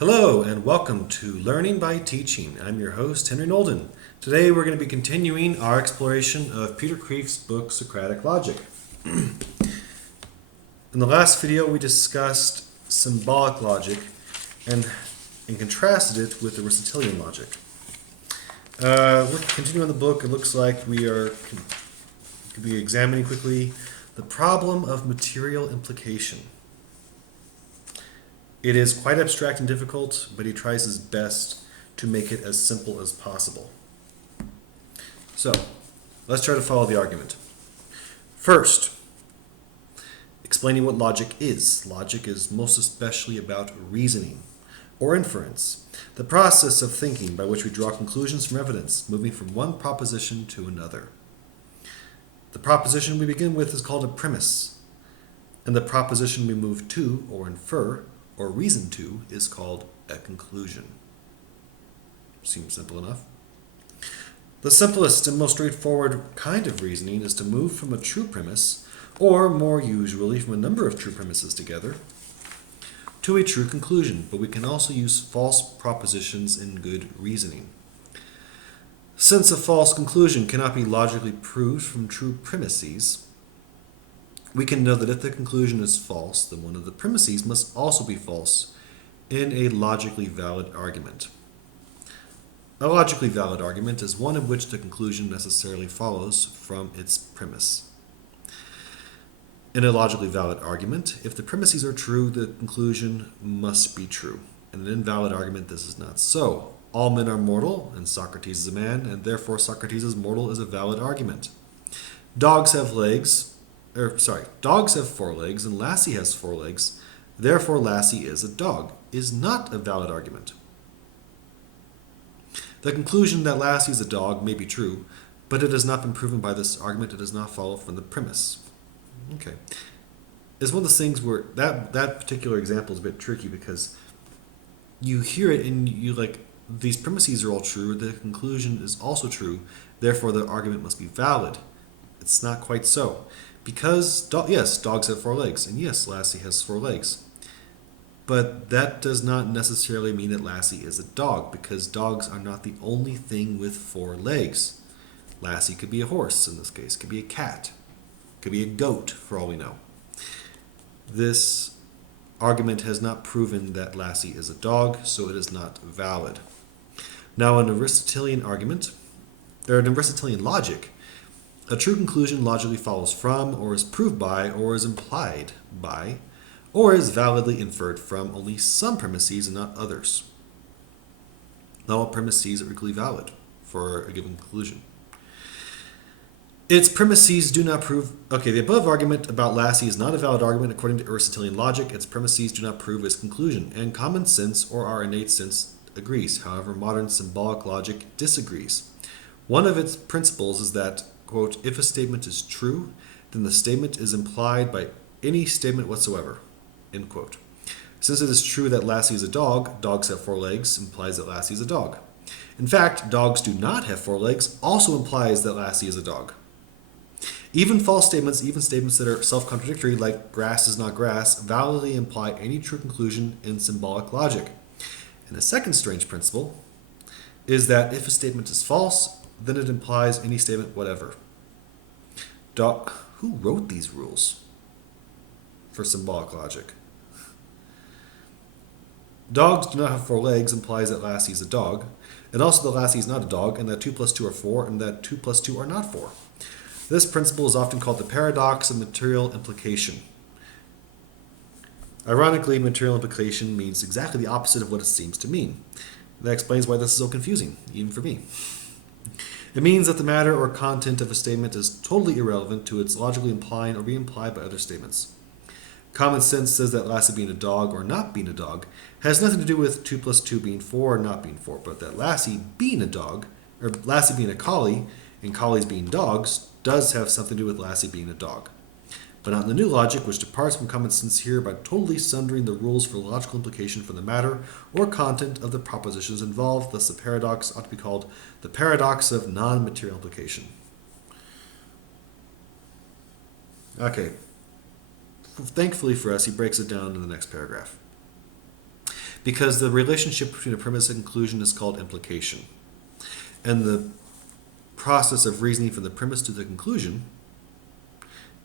Hello and welcome to Learning by Teaching. I'm your host, Henry Nolden. Today we're going to be continuing our exploration of Peter Kreeft's book, Socratic Logic. In the last video we discussed symbolic logic and contrasted it with Aristotelian logic. We're continuing the book. It looks like we are examining quickly the problem of material implication. It is quite abstract and difficult, but he tries his best to make it as simple as possible. So, let's try to follow the argument. First, explaining what logic is. Logic is most especially about reasoning or inference, the process of thinking by which we draw conclusions from evidence, moving from one proposition to another. The proposition we begin with is called a premise, and the proposition we move to or infer or reason to is called a conclusion. Seems simple enough. The simplest and most straightforward kind of reasoning is to move from a true premise, or more usually from a number of true premises together, to a true conclusion, but we can also use false propositions in good reasoning. Since a false conclusion cannot be logically proved from true premises, we can know that if the conclusion is false, then one of the premises must also be false in a logically valid argument. A logically valid argument is one in which the conclusion necessarily follows from its premise. In a logically valid argument, if the premises are true, the conclusion must be true. In an invalid argument, this is not so. All men are mortal, and Socrates is a man, and therefore Socrates is mortal is a valid argument. Dogs have four legs, and Lassie has four legs, therefore Lassie is a dog, is not a valid argument. The conclusion that Lassie is a dog may be true, but it has not been proven by this argument. It does not follow from the premise. Okay. It's one of those things where that particular example is a bit tricky because you hear it and you these premises are all true, the conclusion is also true, therefore the argument must be valid. It's not quite so. Because, yes, dogs have four legs, and yes, Lassie has four legs. But that does not necessarily mean that Lassie is a dog, because dogs are not the only thing with four legs. Lassie could be a horse in this case, could be a cat, could be a goat, for all we know. This argument has not proven that Lassie is a dog, so it is not valid. Now, an Aristotelian logic, a true conclusion logically follows from, or is proved by, or is implied by, or is validly inferred from only some premises and not others. Not all premises are equally valid for a given conclusion. Its premises do not prove... Okay, the above argument about Lassie is not a valid argument according to Aristotelian logic. Its premises do not prove its conclusion, and common sense or our innate sense agrees. However, modern symbolic logic disagrees. One of its principles is that, quote, if a statement is true, then the statement is implied by any statement whatsoever, end quote. Since it is true that Lassie is a dog, dogs have four legs, implies that Lassie is a dog. In fact, dogs do not have four legs also implies that Lassie is a dog. Even false statements, even statements that are self-contradictory, like grass is not grass, validly imply any true conclusion in symbolic logic. And a second strange principle is that if a statement is false, then it implies any statement whatever. Who wrote these rules for symbolic logic? Dogs do not have four legs implies that Lassie is a dog, and also that Lassie is not a dog, and that 2 plus 2 are 4, and that 2 plus 2 are not 4. This principle is often called the paradox of material implication. Ironically, material implication means exactly the opposite of what it seems to mean. That explains why this is so confusing, even for me. It means that the matter or content of a statement is totally irrelevant to its logically implying or being implied by other statements. Common sense says that Lassie being a dog or not being a dog has nothing to do with 2 plus 2 being 4 or not being 4, but that Lassie being a dog, or Lassie being a collie, and collies being dogs, does have something to do with Lassie being a dog. But not in the new logic, which departs from common sense here by totally sundering the rules for logical implication from the matter or content of the propositions involved. Thus, the paradox ought to be called the paradox of non-material implication. Okay. Thankfully for us, he breaks it down in the next paragraph. Because the relationship between a premise and conclusion is called implication. And the process of reasoning from the premise to the conclusion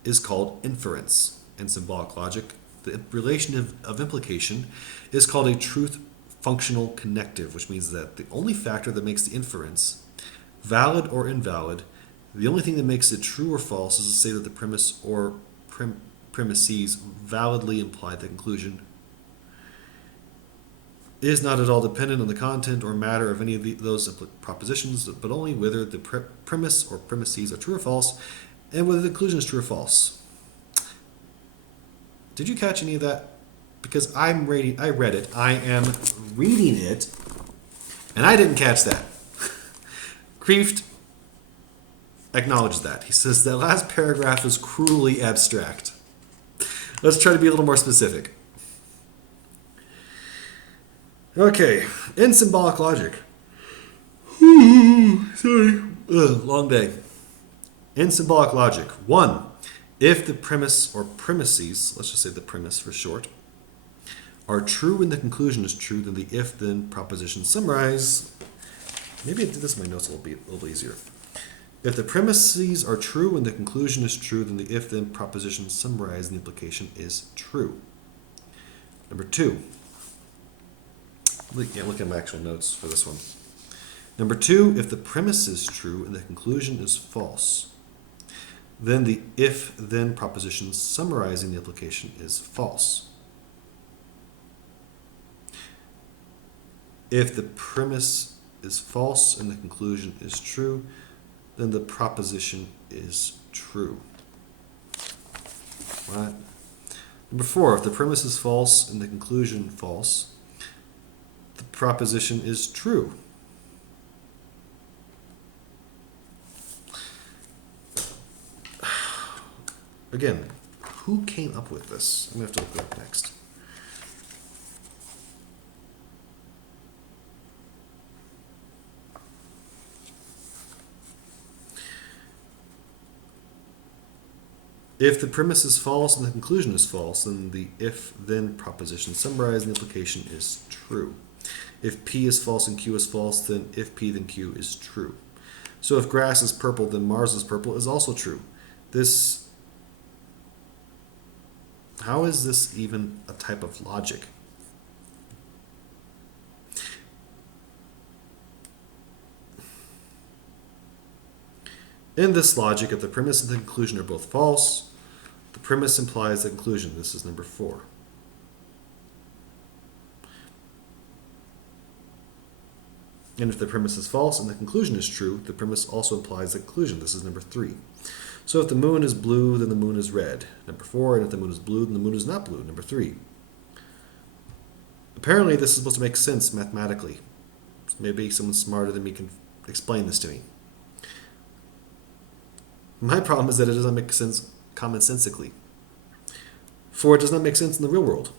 is called inference. In symbolic logic, the relation of implication is called a truth functional connective, which means that the only factor that makes the inference valid or invalid, the only thing that makes it true or false, is to say that the premise or premises validly imply the conclusion is not at all dependent on the content or matter of any of those propositions, but only whether the premise or premises are true or false, and whether the conclusion is true or false. Did you catch any of that? Because I read it, I am reading it, and I didn't catch that. Kreeft acknowledges that. He says that last paragraph is cruelly abstract. Let's try to be a little more specific. Okay, in symbolic logic. Sorry. Long day. In symbolic logic, 1, if the premise or premises, let's just say the premise for short, are true and the conclusion is true, then the if-then proposition summarize. Maybe I did this in my notes a little easier. If the premises are true and the conclusion is true, then the if-then proposition summarized in the implication is true. Number 2. Look at my actual notes for this one. Number 2, if the premise is true and the conclusion is false, then the if-then proposition summarizing the implication is false. If the premise is false and the conclusion is true, then the proposition is true. Right? Number 4, if the premise is false and the conclusion false, the proposition is true. Again, who came up with this? I'm going to have to look it up next. If the premise is false and the conclusion is false, then the if-then proposition summarized in the implication is true. If P is false and Q is false, then if P then Q is true. So if grass is purple, then Mars is purple is also true. How is this even a type of logic? In this logic, if the premise and the conclusion are both false, the premise implies the conclusion. This is number 4. And if the premise is false and the conclusion is true, the premise also implies the conclusion. This is number 3. So if the moon is blue, then the moon is red. Number 4. And if the moon is blue, then the moon is not blue. Number 3. Apparently, this is supposed to make sense mathematically. Maybe someone smarter than me can explain this to me. My problem is that it doesn't make sense commonsensically. For it does not make sense in the real world.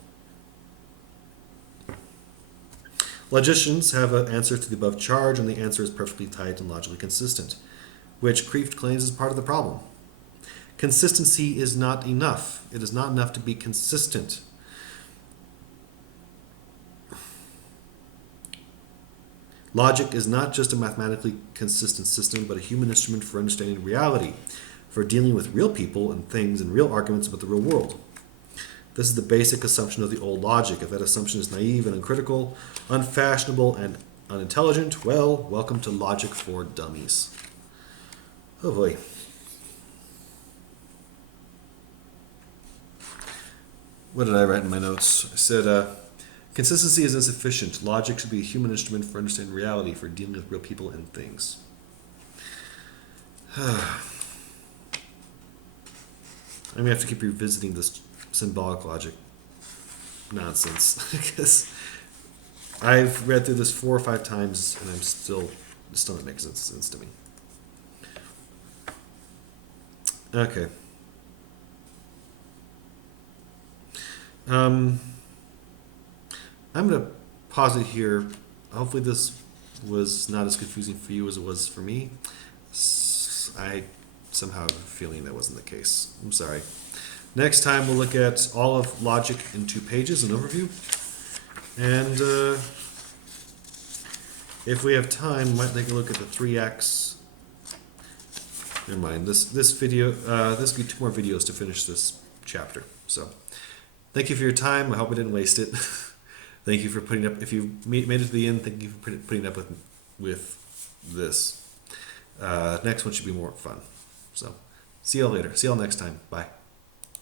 Logicians have an answer to the above charge, and the answer is perfectly tight and logically consistent, which Kreeft claims is part of the problem. Consistency is not enough. It is not enough to be consistent. Logic is not just a mathematically consistent system, but a human instrument for understanding reality, for dealing with real people and things and real arguments about the real world. This is the basic assumption of the old logic. If that assumption is naive and uncritical, unfashionable and unintelligent, well, welcome to logic for dummies. Oh boy. What did I write in my notes? I said, consistency is insufficient. Logic should be a human instrument for understanding reality, for dealing with real people and things. I'm going to have to keep revisiting this symbolic logic nonsense because I've read through this 4 or 5 times and it still not making sense to me. Okay. I'm going to pause it here. Hopefully this was not as confusing for you as it was for me. I somehow have a feeling that wasn't the case. I'm sorry. Next time we'll look at all of logic in 2 pages, an overview. And if we have time, we might take a look at the 3x. Never mind. This video, this will be 2 more videos to finish this chapter. So, thank you for your time. I hope I didn't waste it. Thank you for putting up. If you made it to the end, thank you for putting up with this. Next one should be more fun. So, see y'all later. See y'all next time. Bye.